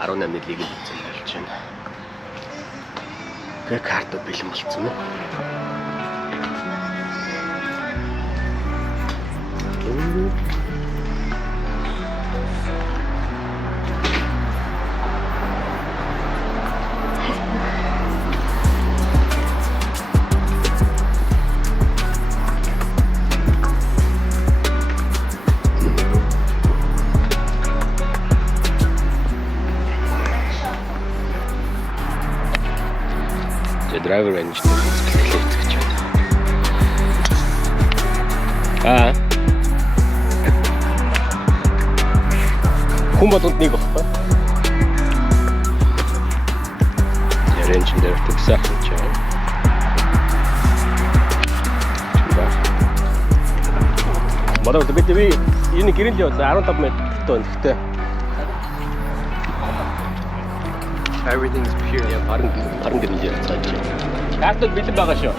18 лигийг бичсэн болж байна. Гэ картууд бэлэн болцсон уу? Driver range дээр сэтгэлээ гэж байна. Хүн болгонд нэг багтаа. Range дээр төгсөх гэж байна. Модоо бид энэ гэрэл явуулсан 15 м тон гэхдээ Everything's pure. Yeah, parang ganun dyan sa dyan. Kahit bilib ba ka siya?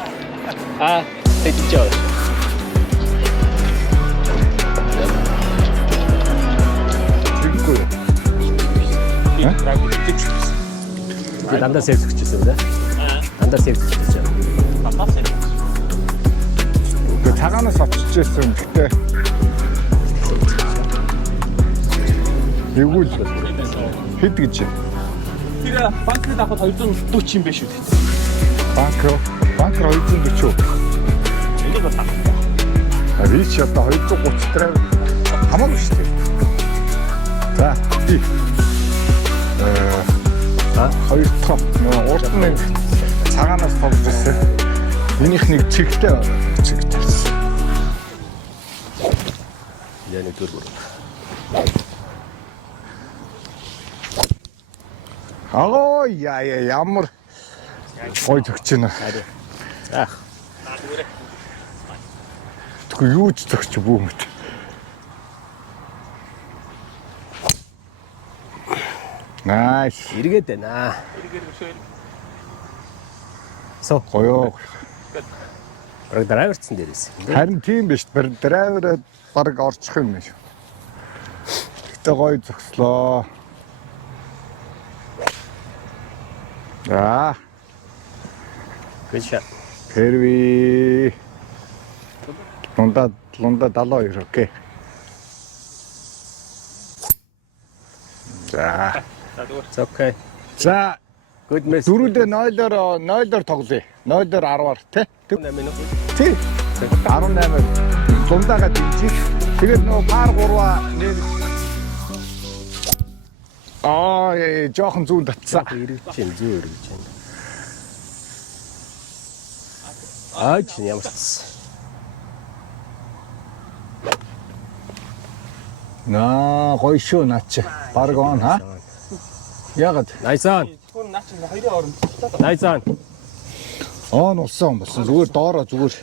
Ito siya. Trigko. Danda sevdik için de. Danda sevdik için. 그 차가는 섭취했으면 그때 미국 히트겠지. Тэр банкны давхад 240 юм биш үү? банкр 240. Энийг бол таа. Рич одоо 230 хамаагүй шүү дээ. За би хоёр топ урд нь цагаанаас тоглож ирсэн. Минийх нэг чигтэй чигтэйс. Яа нэг дүр. Алоо ямар гой зөгч байна. Ах. Тэгвэл юу ч зөгч бүүмэт. Найс. Эргээд байна. Эргээр өшөөл. Со Гоёо. Бараг драйверцсан дээрээс. Харин тийм биш. Драйвер баг орчих юм биш. Гэтэ гой зогслоо. За. Good shot. Перви. Лунда 72 окей. За. It's okay. За. Good miss. Дөрүдээ 0-0 тоглоё. 0-10-аар тий. 8 минут. Тий. 18 лундаага дижих. Тэгээд нөө пар 3-аа нэг жоохон зүүн татсан. Эргэж чинь зүү эргэж чинь. Чинь ямар ч. Гоё шүү наач. Бараг он ха. Ягад. Nice on. Түр наа чи хоёрын оронд. Nice on. Он болсон зүгээр доороо зүгээр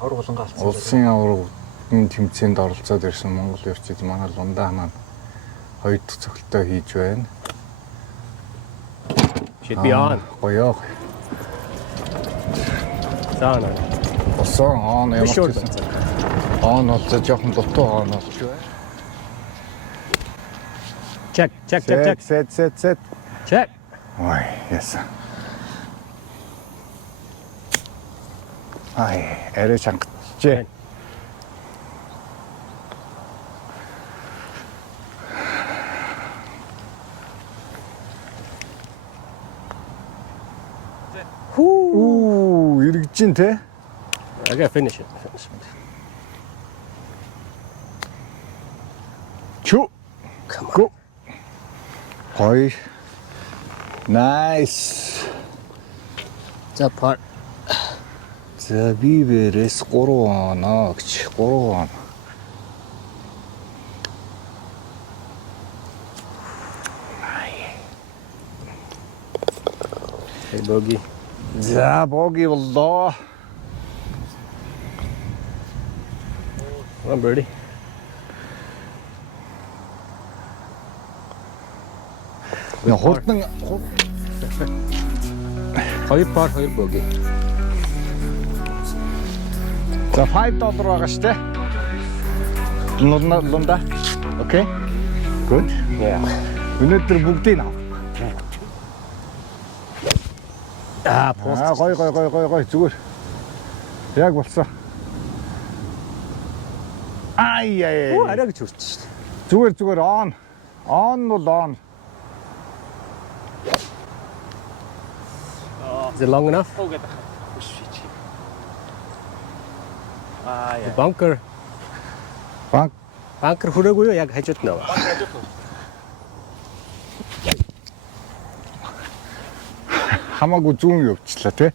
Авар болонгаа алцсан. улсын аврагын тэмцээнд оролцоод ирсэн Монгол өвчид манай лундаа маань хоёр дахь цогцолтоо хийж байна. Should be on. Гоёо. Заа. Болсон он ямар ч Short. он олцоо жоохон дутуу он болж байна. Check. Set. Check. Ой, яса. Арай чангачжээ. Эргэж чинь те. I gotta finish it. Чу. Come on. Go. Хой. Nice. За пар. За би бэрээс 3 оноо гэж 3 он. Hey bogey. За боги боллоо. One birdie. Хурдан Хоёр пар, хоёр богey. за $5 байгаа штэ. Лунда. Окей. Good. Yeah. Өнөөдөр бүгдийг нав. Пост. гой зүгээр. Яг болсон. Ай. Арай гэж хүрч шүү дээ. Зүгээр on. On бол on. Is it long enough? 호흡에다 보시지. 아, 예. Bunker. Банк Bunker хүрээгүй юу? Яг хажууд нь. хамаагүй зүүн явчлаа тий.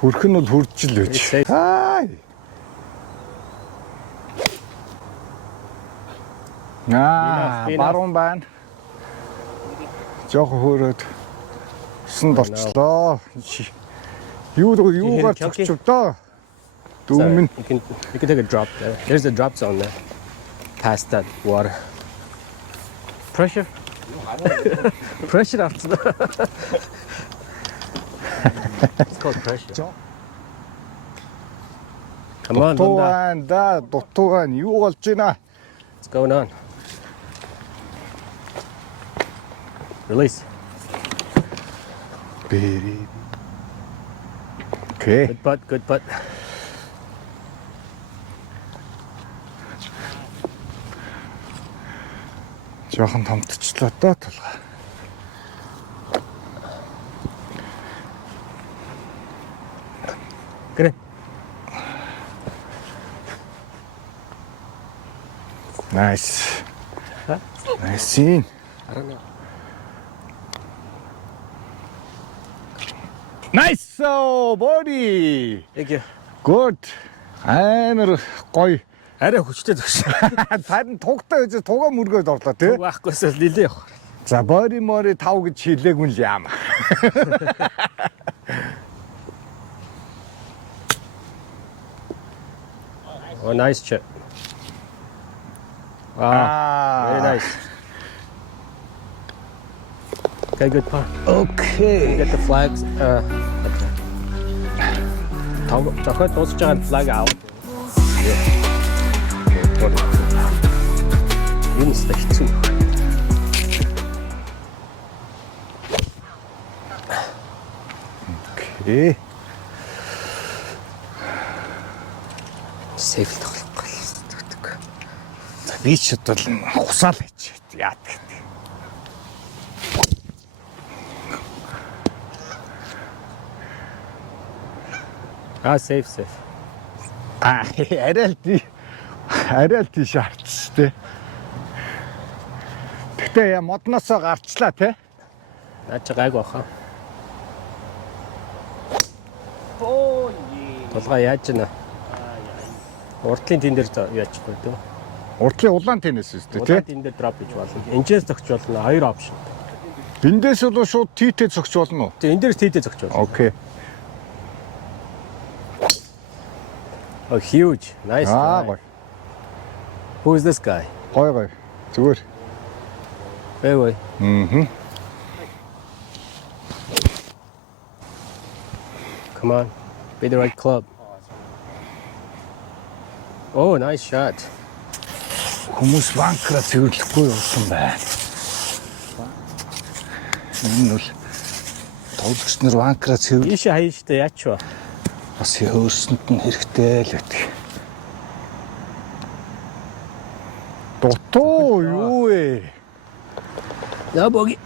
Хөрх нь бол хурж л байж. Хай. Баруун байна. Жохо хөрөөд санд орчлоо. Юугаар цогчв доо. Дүүмэн. You can take a drop there. There's a drop zone there. Past that water. Pressure? Pressure after that. It's called pressure. Come on, Dunda. Дутуан юу болж байна? What's going on? Release. Бэри. Okay. Good putt. Жохон томтчлоо доо тулгаа. Good. Nice. Huh? Nice scene. I don't know. Nice body. Thank you. Good. Амар гоё. Арай хүчтэй зогш. Тань тугтай гэж тугаа мөргөөд орлоо тий. Waахгүйсэл нилээ явах. За body mori 5 гэж хэлээгүй л яам. Oh, nice chip. Wow, very nice. Okay, good putt. Okay. Get the flags. Жохот дуусч байгаа flag out. Энэ хэцүү. Okay. Safe тоглох. Би ч бодвол хусаал хийж яадаг. Safe. Арай л тийш харцс тээ. Гэтэ модноосоо гарчлаа те. Наа чи гайг баха. 오, 예. Толгой яаж гинэ? Уртлын тэн дээр яачихгүй дөө. Уртлын улаан теннис үстэй Улаан те. тэн дээр дроп гэж болно. Энэчээс зогч болно. Хоёр опшн. Эндээс бол шууд титэй зогч болно уу? Тэгээ энэ дээр тийтэй зогч болно. Окей. Oh, huge. Nice. Гоё. Who is this guy? Гоё. Зүгээр. Fairway. Come on. Be the right club. Oh, nice shot. Хүмүүс банкра цэвэрлэхгүй явсан байна. Энэ бол тоглогч нар банкра цэвэр Ийшээ хаяа штэ яач вэ? бас өөрсөнд нь хэрэгтэй л байдаг. Дутуу юу вэ? За боги.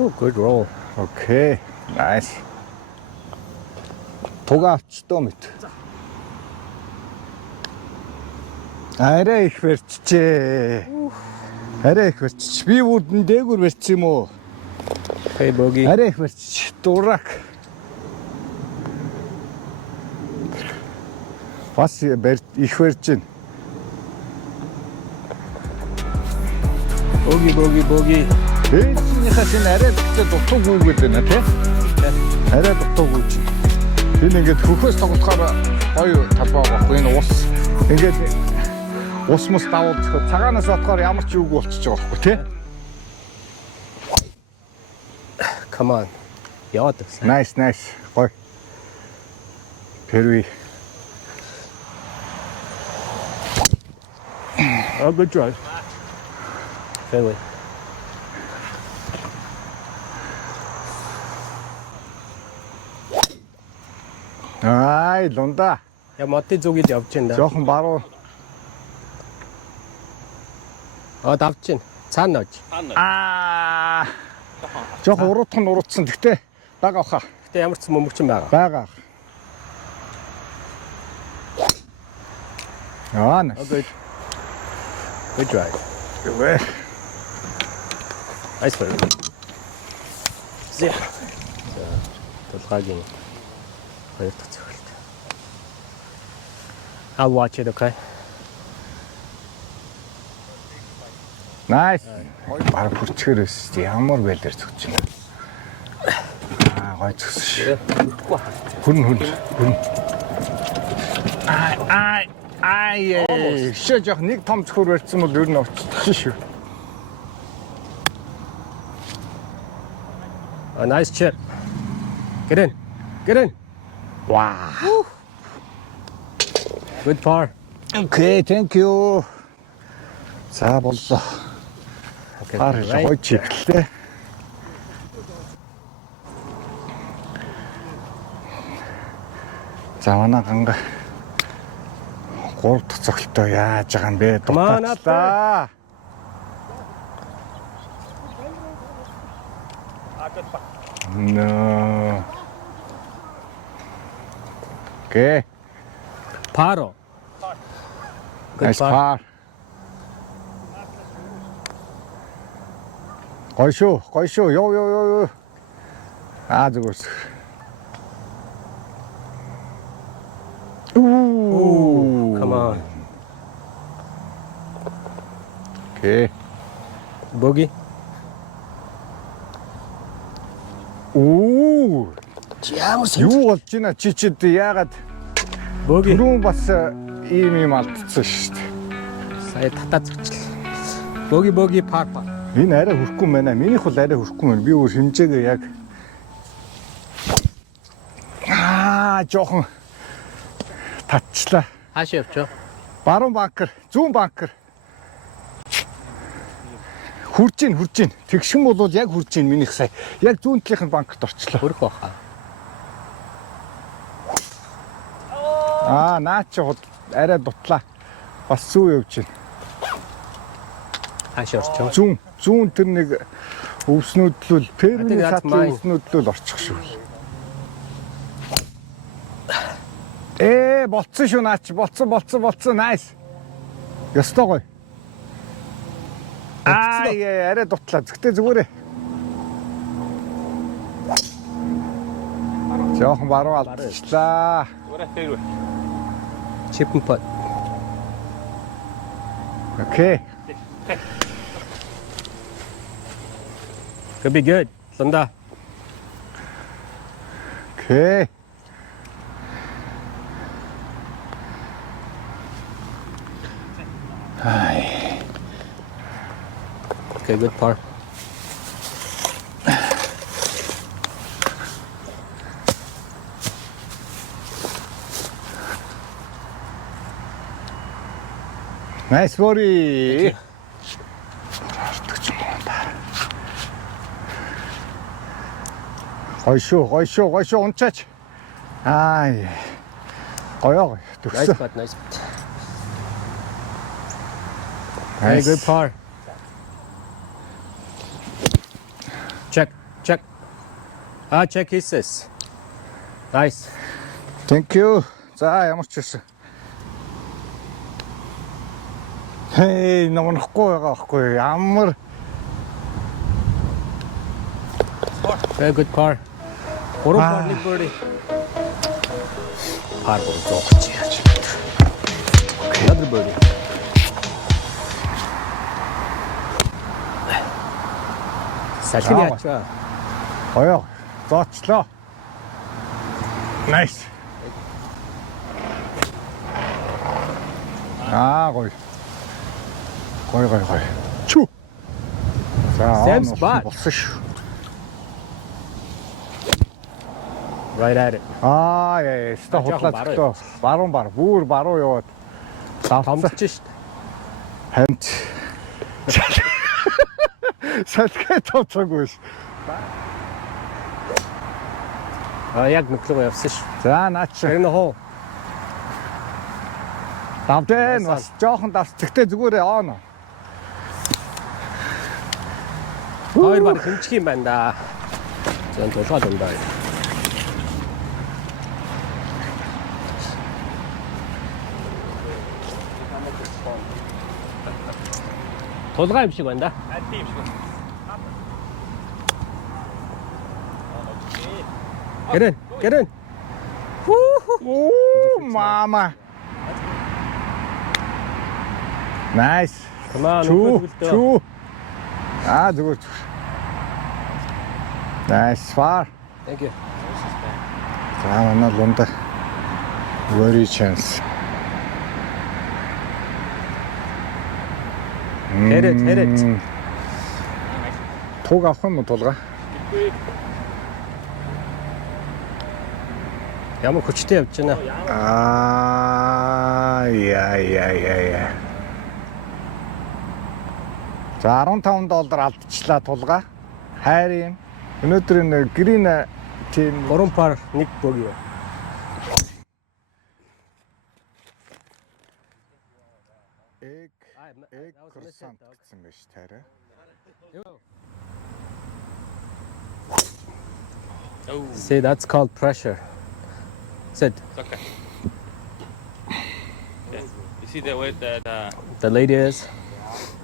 Oh, good roll. Окей. Nice. Туга авчдоо мэт. Арай их барьчихжээ. Арай их барьчих. Би бүрдэн дээгүр барьчих юм уу? Hey, bogey. Арай их барьчих. Дурак. Бас их барьж байна. Bogey. Бэнцнийхээ шинэ арай ихтэй дутуугүй гэдэг байна тий. Арай дутуугүй чи. Энэ ингээд хөхөөс тоглохоор гоё талбай байхгүй энэ ус. Ингээд ус мус давуулчихад цагаанаас отохоор ямар ч үгүй болчихж байгаа байхгүй тий. Come on. Яваад. Nice. Гоё. Fairway. Oh, good drive. Fairway. 아이, 논다. 야, 멋대 쪽이 덥진다. 조금 바로. 덥진. 잔 넣지. 아, 조금 오롯은 그때 나가. 그때 아무튼 못 먹지 마. 나가. 아, 나. Oh, good. Good drive. 왜? Nice fairway. 자, 돌아가기. I'll watch it, okay? 나이스. 바로 불치그랬지. 한번 웰들 쳤지. 아, 거의 쳤어. 군. 예. 시작 닉 탐스코를 했으면 늘 넣었지. A nice chip. Get in. Get in. Wow. Good par. 오케이, 땡큐. 자, 벌써. Okay, 발을 right. 거의 찍을래. 자, 하나 간가. 골프 쪽도 야, 저간 배 Come on, 똑같다. No. 오케이. Paro. Good 나이스 par. 파. 거이쇼, 요. 아주 굿. 우. Come on. 오케이. Bogey. 오. Jammer's 요 어찌나 지치트 야가 Bogey. 들어온 봤어 이미 맞았어. Saya татаад Bogey par. 이 나라 хүрхгүй мэнэ. Миний хул арай хүрхгүй мэн. Би өөр хэмжээгээ яг жоохон татчлаа. Хаашаа явчих. Баруун банкер, зүүн банкер. Хүрж ийн. Тэгшин бол яг хүрж ийн минийх сая. Яг зүүн талынх нь банкерт орчлоо. Хөрөх баха. Наа чи арай дутлаа. Бас зүү явж байна. Хаашаа орчих. Зүүн тэр нэг өвснөдлөл, фермийн that's сатлын mine. өвснөдлөл орчих шүү. Болцсон шүү наач. Болцсон. Найс. Ёстой гоё. Арай дутлаа. Гэхдээ зүгээрээ. Жохон баруун алдчихлаа. Chip and putt. Окей. Could be good. Lunda. 오케이. Okay, good par. 나이스 버리. Thank 거이쇼 온차치. 아이. 거요. Nice 득서. putt, nice putt. Very good par. Check. Check hisses. Nice. 땡큐. 자, ямар ч байсан. 헤이, 너무 헛고여가 헛고여. ямар Very good par. Puro par ni birdie. Par puro 좋지. Another birdie. 살신이 아, 아차. 거요. 쏘члоо. 나이스. 거의. 추. 자, Same spot. 벌써 슈. Right at it. 예, 스타 아, 조금 호тлаа зөвхөн баруун бүр баруун яваад давтсан Томсож шít. хамт салхи тооцоогүй ш. Яг нүклөө явсан ш. За наач Тэр нөхөө. давтэн бас жоохон давс. Тэгтээ зүгээр оно. Хоёр баг хэмчих юм байна да. Зэн тулгаад байна да. Тулгаа юм шиг байна да. 알피 임시고. Get in. Оо мама. Nice. Come on. Чүү. Зүгээр. Nice far. Thank you. За манай лунда. Very chance. Hit it. Туг авах юм уу тулгаа? Ямар хүчтэй явж байна. Яа. За $15 алдчихлаа тулгаа. Хайр юм. Өнөөдөр энэ грин тим 3 пар 1 богио. Egg croissant гэсэн байж таарай. See, that's called pressure. Sit. It's okay. Yeah. You see the way that The lady is.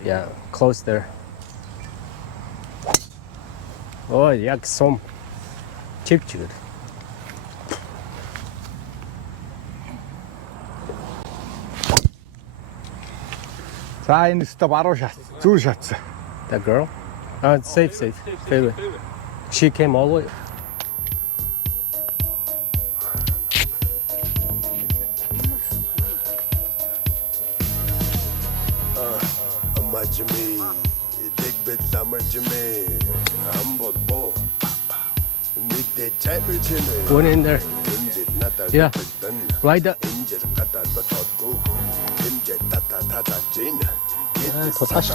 Yeah, close there. Oh, яг сум. Чивчгэр. За энэ өстө баруун шат. Зүүн шатсан. That girl? It's safe. Fairway. She came all the way. Jimmy, big bit summer Jimmy, I'm both bo. Need the chamber Jimmy. One in there. Yeah. Right there. Injet kata to totku. Injet tata tata jin. 더 다시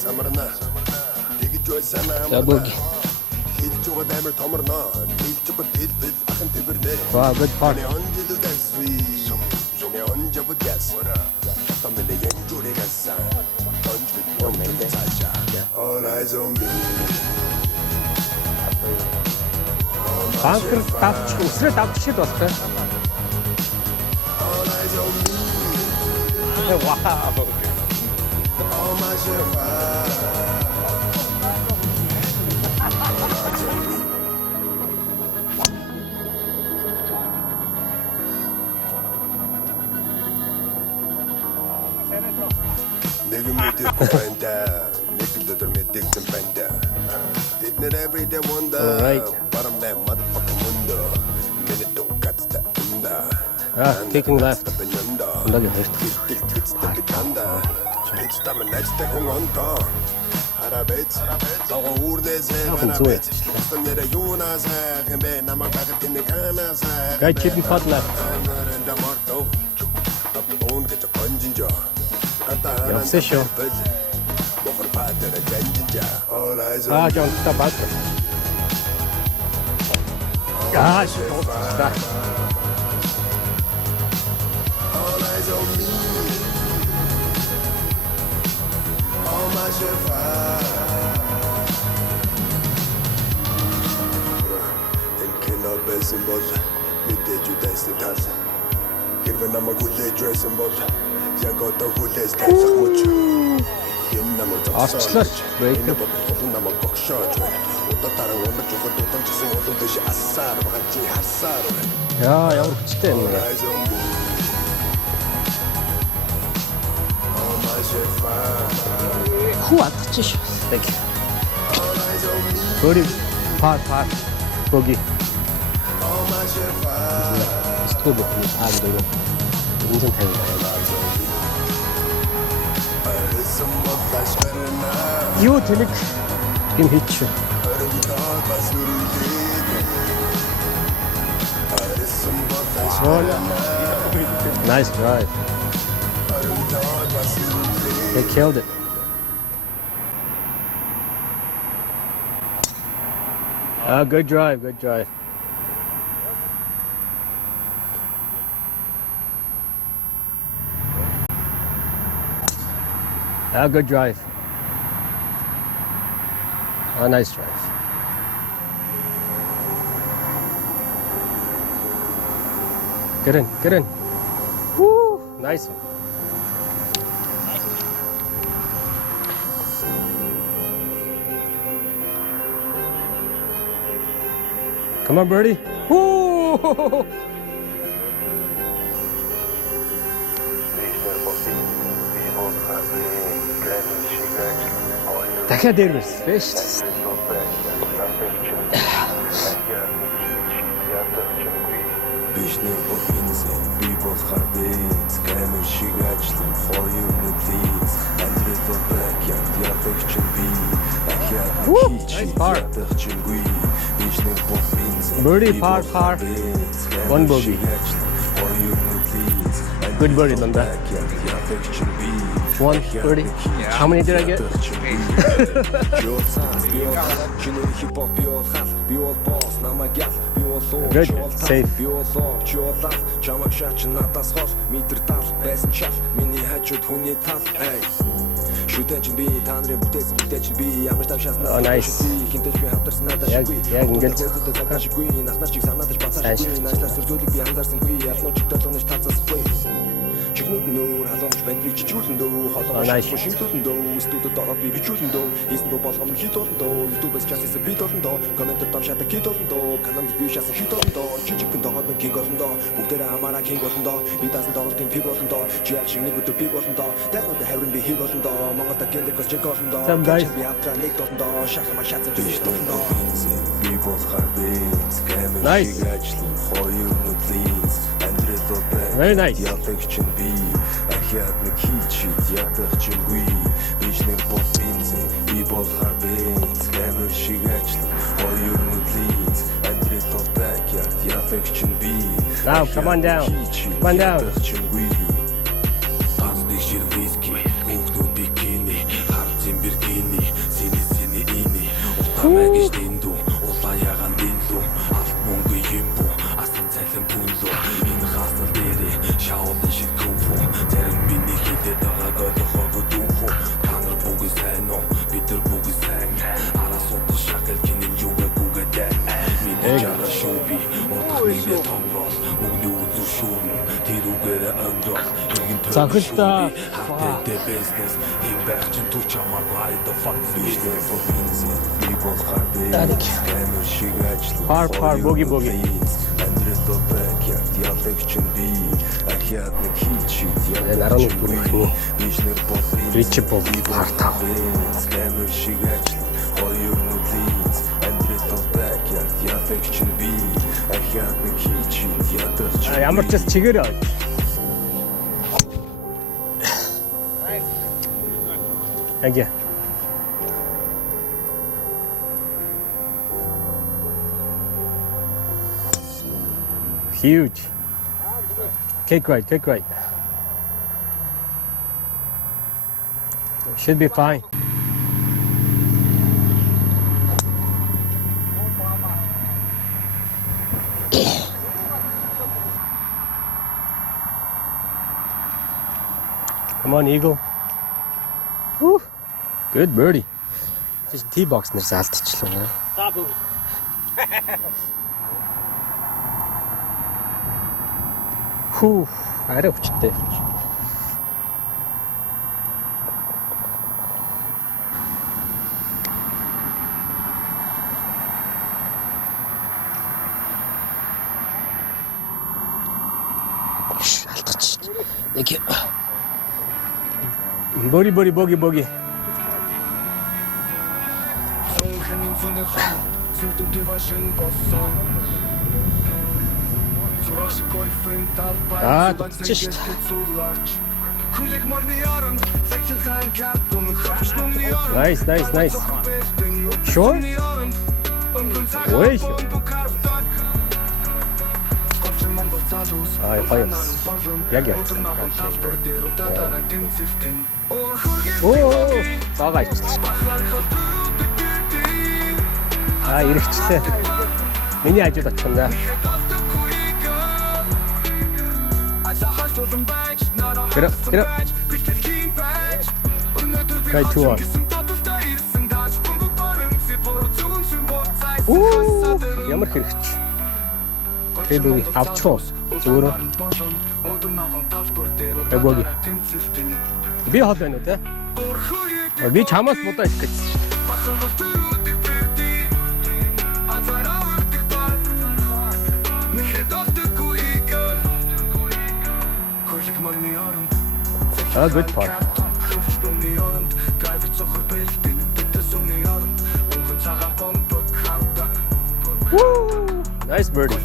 Samarna. Dig joy sana. 자, 보기. Hit joy damer tomarna. Hit joy bit bit akan tiberne. Wow, good part. Ne onje do daswi. Ne onje bu gas. Tamile yenjure gasa. All eyes on me. Банкер давч, өсрөө давч шид болтой. All eyes on me. Wow. All my Nigga made this panda, nigga little me dick and panda. Did not every day wonder, Alright. bottom that motherfucking window. Minute don't got that unda. Taking left. Lagi It's the panda. It's time and next day on top. Harabet, tago urdes harabet. Stanera yuna sa, kembe namakagat kinikana sa. Guy chicken pot left. Anarenda marto. Tapon ke chapanjinja. 역시 쇼. 아, 좀 이따 봤어. 야, 좋다. Арчлаач break. Яа, ямар хүчтэй юм бэ? Хүү атчих шүү. Тэг. Гори пар боги. 스토브 아도 인생 타요. Юу тэнэг юм хийчих. Nice drive. They killed it. Good drive, good drive. Good drive. Nice drive. Get in, get in. Woo, nice one. Come on, birdie. Woo! дахиад дээрвэрс биш. Бишнэр бинзин би болохоор бинз камер шиг ажиллах хоёрны плиз Андрей бэкянд ятдаг чинь би ахиад Nice par. ятдаг чингүй бишнэр бинзин Birdie, par, par. One bogey. Good birdie, Nanda. One birdie. How many did I get? Good, safe. Oh, nice. Яг ингээд Чигнүүд нөр халуунч бэндрийг чижүүлэн дөө холоомш шинжлүүлэн дөө студид ороод би бичүүлэн дөө хийсэн дөө болгоом хит олон дөө YouTube-с часээс би долон дөө комментод дамшаад хит олон дөө каналд би шасан хит олон дөө чижигхэн доогод би киг олон дөө бүгдээрээ амаараа киг олон дөө би даасан доолтын пиг олон дөө жиал шиг нэг өдөр пиг олон дөө дайнууд хаврын би хиг олон дөө Монгол гендекос чиг олон дөө би автраа нэг олон дөө шахама шатсан би олон дөө би болохоор би Nice. Very nice. Now, come on down. Come on down. Захалта. Par, par, bogey, bogey. Нараны бүрхний reachable par тав. Ямар ч бас чигээр аа. Thank you. Huge. Cake right, cake right. Should be fine. Come on, Eagle. Woo. Good birdie. Just tee box нэрс алдчихлаа. Хүү, арай хүчтэй. Алдчих. Thank you. Bogey, bogey, bogey, bogey. Just. Nice, nice, nice. Sure? Way sure. хоёр. Яг яа. Оо, цаага ичсэн. Ирчихлээ. Миний хажууд очих юм да. Гэр. Гай туа. Оо, ямар хэрэгч. Тэгээд авчихоо. Зүгээр. Эгоги. Би хол байна уу те? Би чамаас бодож гэж. Good part. Woo! Nice birdie.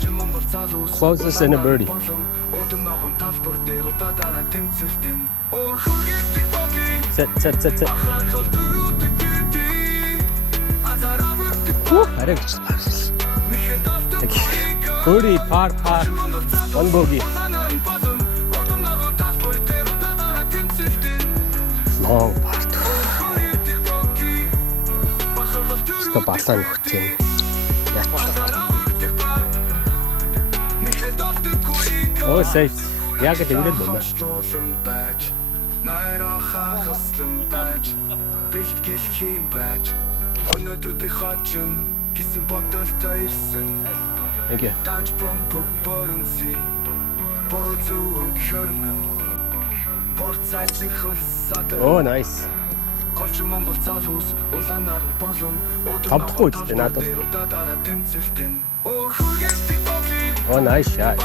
Closest in a birdie. Set. Woo! I didn't just pass. Birdie, par. One bogey. Long part. Sto балаа нөхч юм. Oh, safe. Яг л ингэж байна. Thank you. Oh, nice. Тавдахгүй үстэй надад. Oh, nice shot.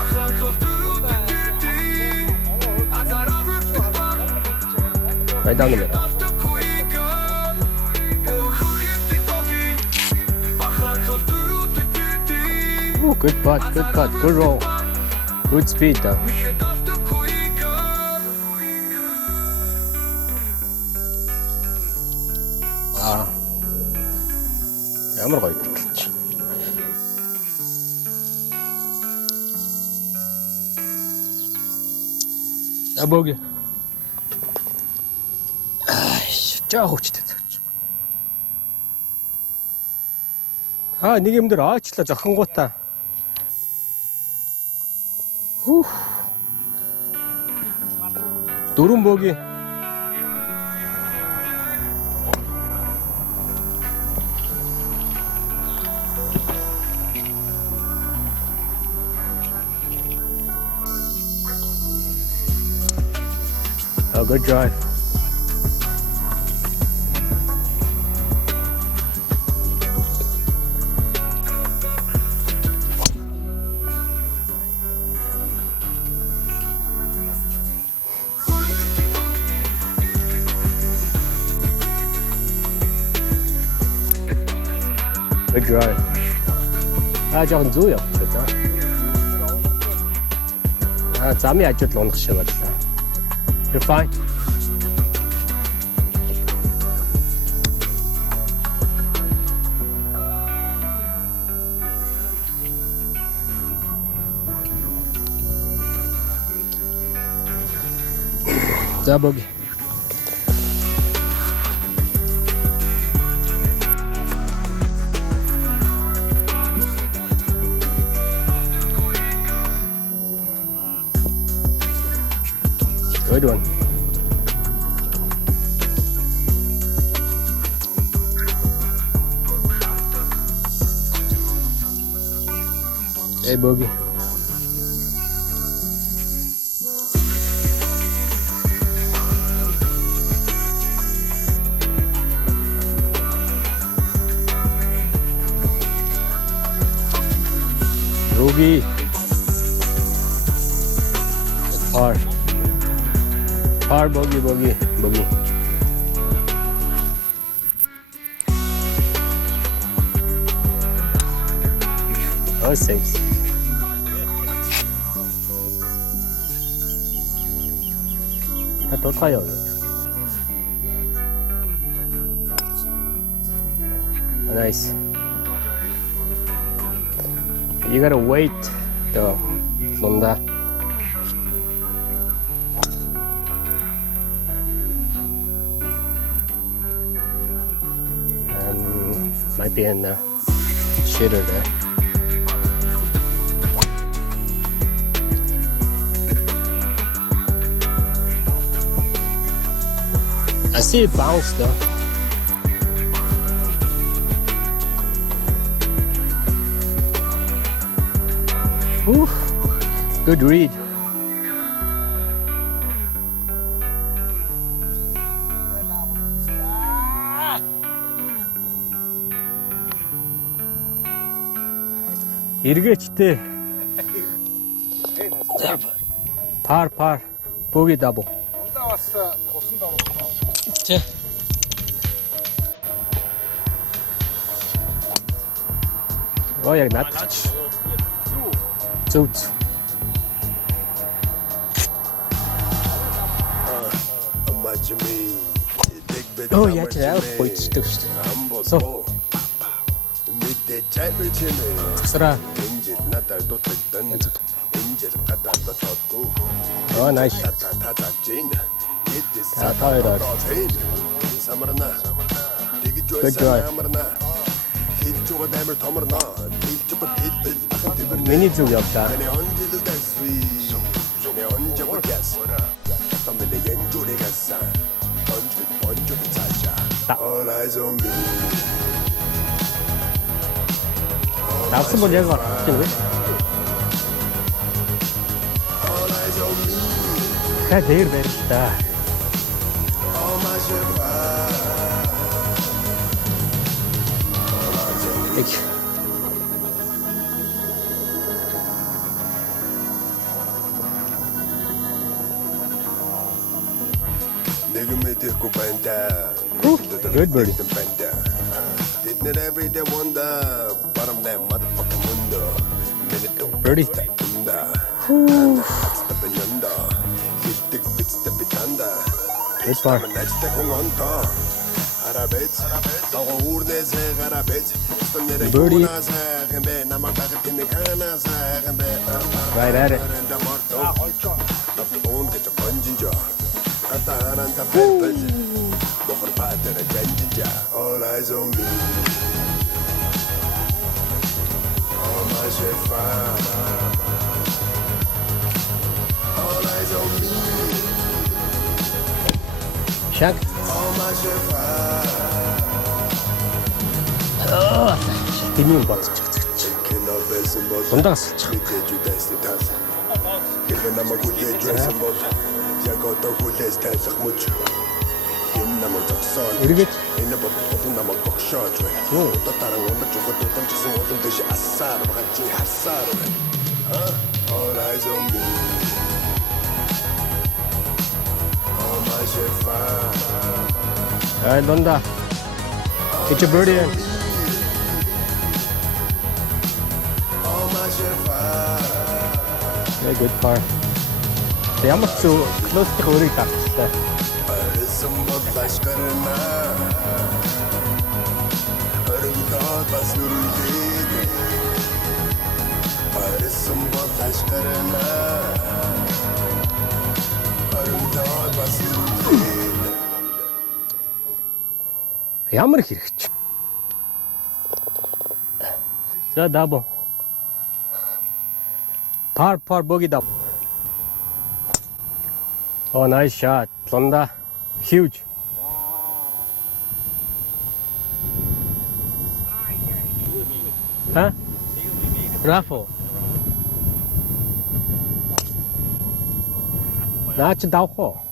Right down the middle. Ooh, good putt, good roll. Good speed though. Wow. Ямар гоё битлж. Абоги. Жаа хүчтэй. Нэг юм дээр аачлаа зохингуудаа. Дөрвөн боги. Oh, good drive. Good drive. Жоохон зүү явчих та. Замын хажууд л унах шиг байлаа. You're fine. За боги. Good one. Hey, bogey. Bogey. Par. Par, bogey. Oh, safe. 더 타요. Nice. You gotta wait the 쏜다. Might be in the shitter there. I see it bounce though. Ooh, good read. Эргээчтэй. Пар бөгий дабо. Удаа бас тусан давуу. Тэ. Oh яг над. Зүг. Oh яг яа бойцдог шүү дээ. So. Сара. Oh nice. Good drive. Миний зүг явлаа. Давсан бол яг орчих юм бэ? Ха дээр байна л да. Ик. Good birdie. Birdie. Good par. Birdie. Right at it. All eyes on me. All my all eyes on me. Shaq. All my Тэний боцчих. Дундаас эргээд энэ бодол намайг богшоож байна. Татаран унаж өгөх тутан гэсэн улам дэш асаар багч хасаар байна. All eyes on me. All my Hey, Donda. Get your birdie in. Yeah, good par. Ямар ч close-ийн өөрийг татчихлаа. Ямар хэрэгч. За дабо. Par bogey dab. Oh, nice shot. Londa. Huge. Huh? Raffle. Naaч давхоо.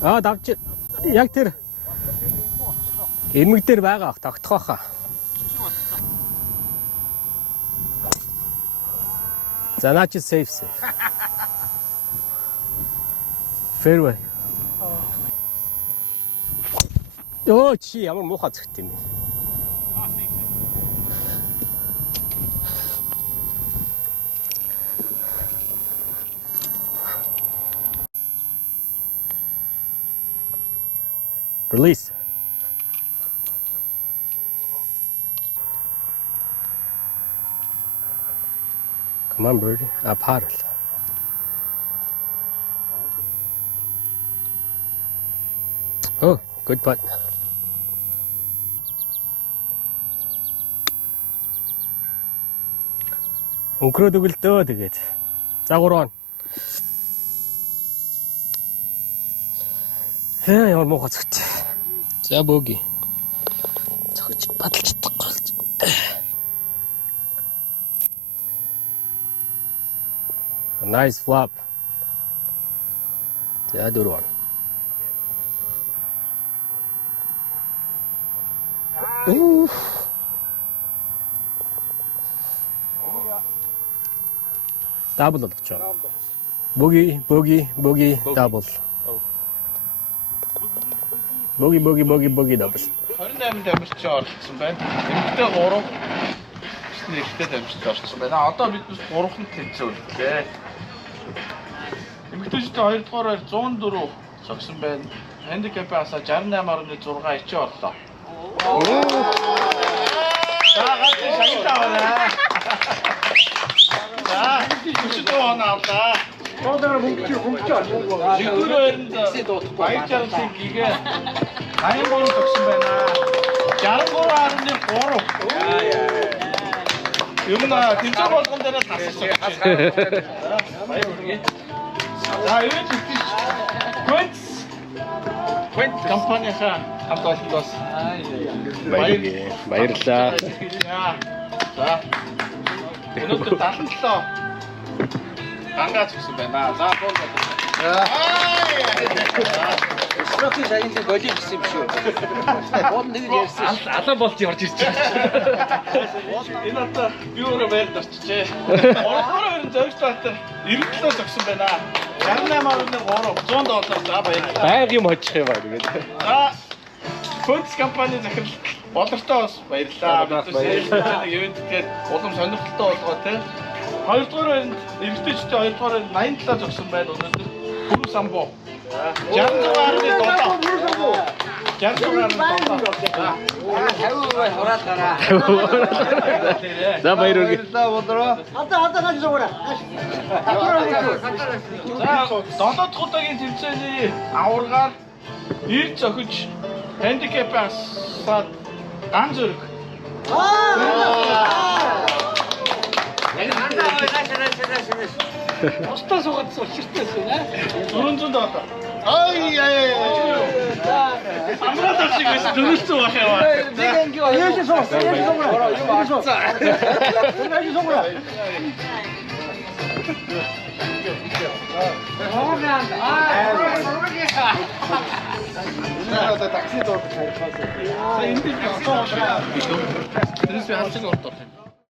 Давч. Яг тэр эмэг дээр байгаа тогтох байхаа. За наач safe. Fairway. Оо чи ямар муухай зөгт юм бэ? Release. Come on, birdie. Apart. Oh, good putt. өнгөрөөд өгөл дөө тэгээд. За 3 он. Ямар муу гоцгоч. За бөөги. Цогч баталж чадахгүй. Nice flop. За 4 он. Дабл болгож байна. Бөги, дабл. Бөги дабл. 28 дамжиж оролцсон байна. Эмэгтэй 3, нэгтэй дамжиж оролцсон байна. Одоо бид 3-нд тэнцвэрлээ. Эмэгтэйчүүд 2 дугаараар 104 зогсон байна. Handicap-аас 68.6 ичи орлоо. За гацсан шагнаа. За, өчигдөр онаалаа. Одоор хөнгөж орсон. Жигүүрэнд баяр жаргалын гээгээ 83 төгсөн байна. 63.3. Юу нэ тэмцээн болгон дээр тасчихсан. Баяр хүргэе. За, юу ч Quint компанийнхаа хамт олондоос Баярлалаа. За. Өнөөдөр 77 гангаа згсэн байна. За бол. Спортын шагналыг голийг гэсэн юм шүү. Бод нэг л ярьсан. Алан болж орж ирж байна. Энэ одоо юуруу байрд орчихжээ. 3-2 зөрчлөөтэй 97 згсэн байна. 68.3 $100 за баярлалаа. Байг юм очих юм аа тэгээд. За. Quint компани захирал болортой бас баярлалаа. Бид ивент тэгээд улам сонирхолтой болгоо те. 2 дугаар байранд эмэгтэйчдийн 2 дугаар байранд 87 зогсон байна өнөөдөр. Бүрэн самбуу. 66.7. 66.7. За баяр хүргэе. За 7 дахь удаагийн тэмцээний аваргаар ирж зохиж handicap-аас ган зэрэг. Устаа суугаад учиртай байна. 400 Ай. Амраад авчих гэсэн дөрөвсөн байх яваа. Нэг ингээ яаш суусан. Одоо такси дуудаж хайрлаа. За энд би хацаг ордог.